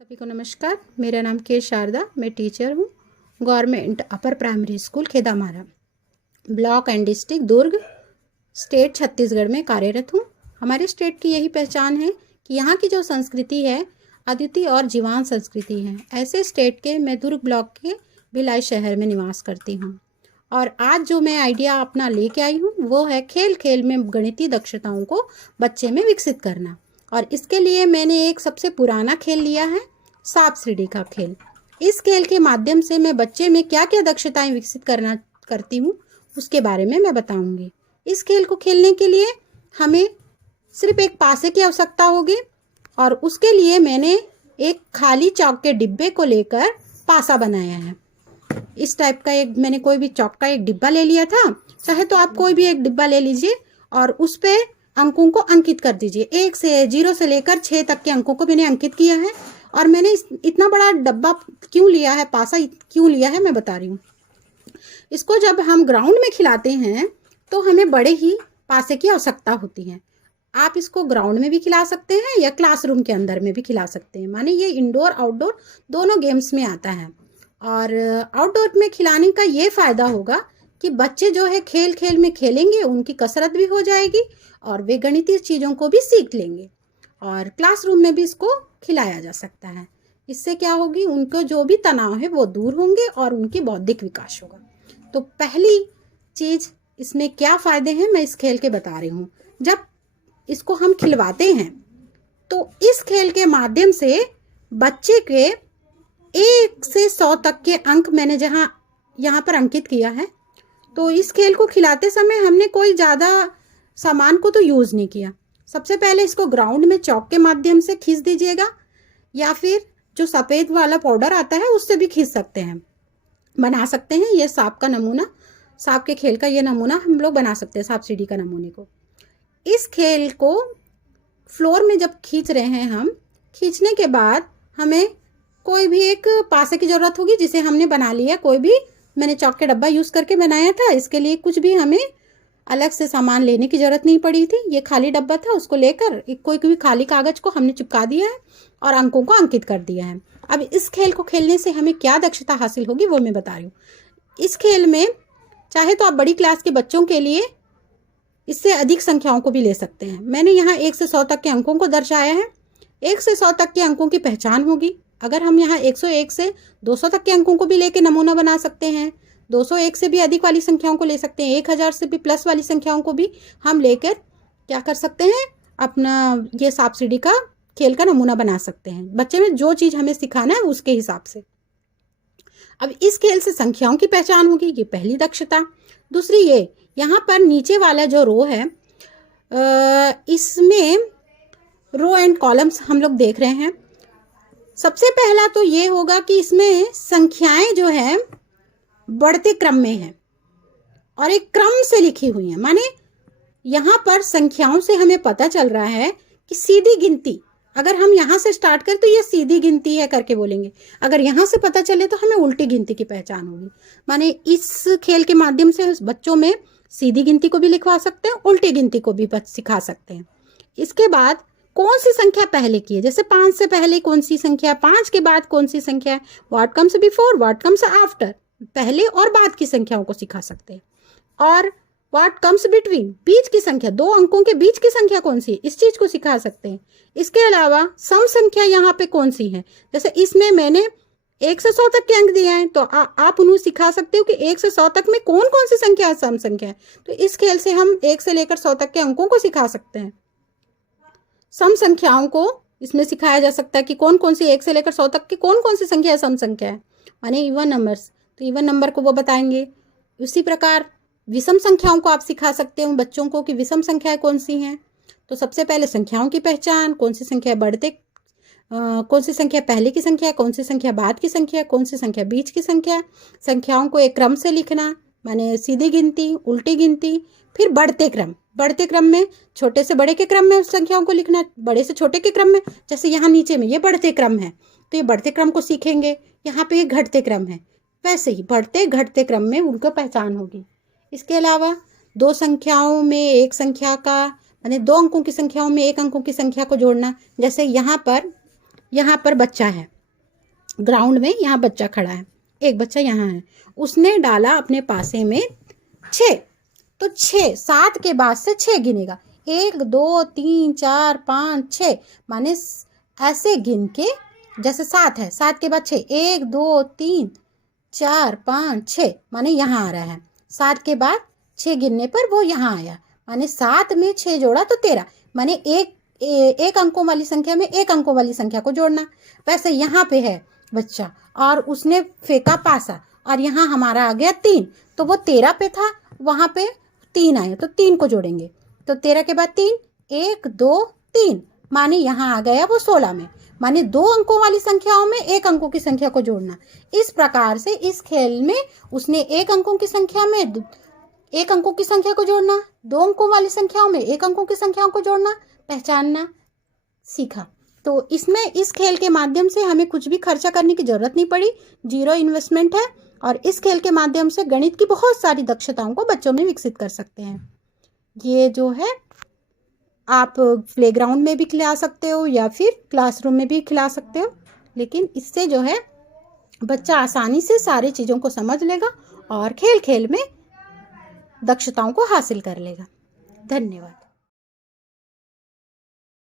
सभी को नमस्कार। मेरा नाम के शारदा, मैं टीचर हूँ government upper primary school Khedamara, block and district Durg, state Chhattisgarh में कार्यरत हूँ। हमारे स्टेट की यही पहचान है कि यहाँ की जो संस्कृति है अद्वितीय और जीवंत संस्कृति है। ऐसे स्टेट के मैं दुर्ग ब्लॉक के भिलाई शहर में निवास करती हूँ और आज जो मैं आइडिया अपना लेके आई हूँ वो है खेल खेल में गणितीय दक्षताओं को बच्चे में विकसित करना। और इसके लिए मैंने एक सबसे पुराना खेल लिया है, सांप सीढ़ी का खेल। इस खेल के माध्यम से मैं बच्चे में क्या क्या दक्षताएं विकसित करती हूँ उसके बारे में मैं बताऊंगी। इस खेल को खेलने के लिए हमें सिर्फ एक पासे की आवश्यकता होगी और उसके लिए मैंने एक खाली चौक के डिब्बे को लेकर पासा बनाया है। इस टाइप का एक मैंने कोई भी चौक का एक डिब्बा ले लिया था, चाहे तो आप कोई भी एक डिब्बा ले लीजिए और उस पे अंकों को अंकित कर दीजिए। 1 से 0 से लेकर 6 तक के अंकों को मैंने अंकित किया है। और मैंने इतना बड़ा डब्बा क्यों लिया है, पासा क्यों लिया है, मैं बता रही हूँ। इसको जब हम ग्राउंड में खिलाते हैं तो हमें बड़े ही पासे की आवश्यकता होती है। आप इसको ग्राउंड में भी खिला सकते हैं या क्लासरूम के अंदर में भी खिला सकते हैं, माने ये इंडोर आउटडोर दोनों गेम्स में आता है। और आउटडोर में खिलाने का ये फ़ायदा होगा कि बच्चे जो है खेल खेल में खेलेंगे, उनकी कसरत भी हो जाएगी और वे गणितीय चीज़ों को भी सीख लेंगे। और क्लासरूम में भी इसको खिलाया जा सकता है। इससे क्या होगी, उनको जो भी तनाव है वो दूर होंगे और उनकी बौद्धिक विकास होगा। तो पहली चीज़ इसमें क्या फ़ायदे हैं मैं इस खेल के बता रही हूँ। जब इसको हम खिलवाते हैं तो इस खेल के माध्यम से बच्चे के 1 से 100 तक के अंक मैंने यहाँ पर अंकित किया है। तो इस खेल को खिलाते समय हमने कोई ज़्यादा सामान को तो यूज़ नहीं किया। सबसे पहले इसको ग्राउंड में चौक के माध्यम से खींच दीजिएगा या फिर जो सफ़ेद वाला पाउडर आता है उससे भी खींच सकते हैं, बना सकते हैं। ये सांप का नमूना, सांप के खेल का ये नमूना हम लोग बना सकते हैं, सांप सीढ़ी का नमूने को। इस खेल को फ्लोर में जब खींच रहे हैं हम, खींचने के बाद हमें कोई भी एक पासे की ज़रूरत होगी जिसे हमने बना लिया। कोई भी मैंने चौक के डब्बा यूज़ करके बनाया था, इसके लिए कुछ भी हमें अलग से सामान लेने की ज़रूरत नहीं पड़ी थी। ये खाली डब्बा था, उसको लेकर एक कोई भी खाली कागज़ को हमने चिपका दिया है और अंकों को अंकित कर दिया है। अब इस खेल को खेलने से हमें क्या दक्षता हासिल होगी वो मैं बता रही हूँ। इस खेल में चाहे तो आप बड़ी क्लास के बच्चों के लिए इससे अधिक संख्याओं को भी ले सकते हैं। मैंने यहाँ 1 से 100 तक के अंकों को दर्शाया है। 1 से 100 तक के अंकों की पहचान होगी। अगर हम यहाँ 101 से 200 तक के अंकों को भी लेके नमूना बना सकते हैं, 201 से भी अधिक वाली संख्याओं को ले सकते हैं, 1000 से भी प्लस वाली संख्याओं को भी हम लेकर क्या कर सकते हैं, अपना ये सांप सीढ़ी का खेल का नमूना बना सकते हैं। बच्चे में जो चीज़ हमें सिखाना है उसके हिसाब से। अब इस खेल से संख्याओं की पहचान होगी, ये पहली दक्षता। दूसरी ये यहाँ पर नीचे वाला जो रो है, इसमें रो एंड कॉलम्स हम लोग देख रहे हैं। सबसे पहला तो ये होगा कि इसमें संख्याएं जो है बढ़ते क्रम में है और एक क्रम से लिखी हुई है। माने यहाँ पर संख्याओं से हमें पता चल रहा है कि सीधी गिनती, अगर हम यहाँ से स्टार्ट करें तो ये सीधी गिनती है करके बोलेंगे। अगर यहाँ से पता चले तो हमें उल्टी गिनती की पहचान होगी। माने इस खेल के माध्यम से बच्चों में सीधी गिनती को भी लिखवा सकते हैं, उल्टी गिनती को भी सिखा सकते हैं। इसके बाद कौन सी संख्या पहले की है, जैसे 5 से पहले कौन सी संख्या, 5 के बाद कौन सी संख्या है, what comes before, what comes after, पहले और बाद की संख्याओं को सिखा सकते हैं। और व्हाट कम्स बिटवीन, बीच की संख्या, 2 अंकों के बीच की संख्या कौन सी है, इस चीज को सिखा सकते हैं। इसके अलावा सम संख्या यहाँ पे कौन सी है, जैसे इसमें मैंने 1 से 100 तक के अंक दिए हैं तो आप उन्हें सिखा सकते हो कि 1 से 100 तक में कौन कौन सी संख्या सम संख्या है। तो इस खेल से हम 1 से लेकर 100 तक के अंकों को सिखा सकते हैं। सम संख्याओं को इसमें सिखाया जा सकता है कि कौन कौन सी 1 से लेकर 100 तक की कौन कौन सी संख्या सम संख्या है, माने इवन नंबर्स, तो इवन नंबर को वो बताएंगे। उसी प्रकार विषम संख्याओं को आप सिखा सकते हो बच्चों को कि विषम संख्याएं कौन सी हैं। तो सबसे पहले संख्याओं की पहचान, कौन सी संख्या बढ़ते, कौन सी संख्या पहले की संख्या, कौन सी संख्या बाद की संख्या, कौन सी संख्या बीच की संख्या। संख्याओं को एक क्रम से लिखना, माने सीधी गिनती, उल्टी गिनती, फिर बढ़ते क्रम। बढ़ते क्रम में छोटे से बड़े के क्रम में उस संख्याओं को लिखना, बड़े से छोटे के क्रम में। जैसे यहाँ नीचे में ये बढ़ते क्रम है तो ये बढ़ते क्रम को सीखेंगे, यहाँ पे ये घटते क्रम है, वैसे ही बढ़ते घटते क्रम में उनको पहचान होगी। इसके अलावा 2 संख्याओं में एक संख्या का, माने 2 अंकों की संख्याओं में 1 अंकों की संख्या को जोड़ना। जैसे यहाँ पर यहाँ पर बच्चा है, ग्राउंड में यहाँ बच्चा खड़ा है, एक बच्चा यहाँ है, उसने डाला अपने पासे में 6, तो 6 7 के बाद से 6 गिनेगा, 1 2 3 4 5 6, माने ऐसे गिन के, जैसे 7 है, 7 के बाद 6, 1 2 3 4 5 6, माने यहाँ आ रहा है। 7 के बाद 6 गिनने पर वो यहाँ आया, माने 7 में 6 जोड़ा तो 13, माने एक अंकों वाली संख्या में एक अंकों वाली संख्या को जोड़ना। वैसे यहाँ पे है बच्चा और उसने फेंका पासा और यहाँ हमारा आ गया 3, तो वो 13 पे था, वहाँ पे 3 आए तो 3 को जोड़ेंगे, तो 13 के बाद 3, 1 2 3, माने यहाँ आ गया वो 16 में, माने 2 अंकों वाली संख्याओं में एक अंकों की संख्या को जोड़ना। इस प्रकार से इस खेल में उसने एक अंकों की संख्या में एक अंकों की संख्या को जोड़ना, 2 अंकों वाली संख्याओं में एक अंकों की संख्याओं को जोड़ना, पहचानना सीखा। तो इसमें इस खेल के माध्यम से हमें कुछ भी खर्चा करने की ज़रूरत नहीं पड़ी, 0 इन्वेस्टमेंट है, और इस खेल के माध्यम से गणित की बहुत सारी दक्षताओं को बच्चों में विकसित कर सकते हैं। ये जो है आप प्लेग्राउंड में भी खिला सकते हो या फिर क्लासरूम में भी खिला सकते हो, लेकिन इससे जो है बच्चा आसानी से सारी चीज़ों को समझ लेगा और खेल खेल में दक्षताओं को हासिल कर लेगा। धन्यवाद।